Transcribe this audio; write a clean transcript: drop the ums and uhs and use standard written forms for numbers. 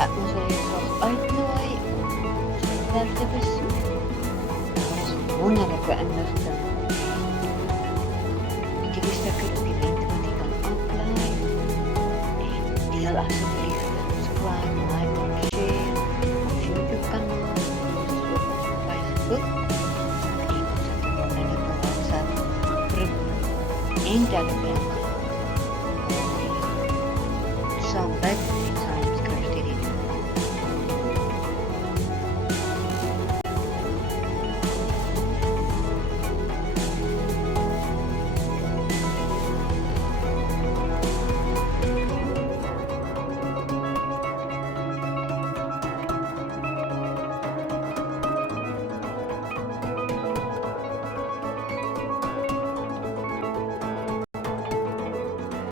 Och så är det så, "Ai, välttämässä." Monelleko ennustan. Jadi gusto ko gamitin ang apply. Di langsung berikan subscribe, like, share, YouTube kanal, Facebook. Ikut satu bulan di WhatsApp group. Ini dalam yang sampai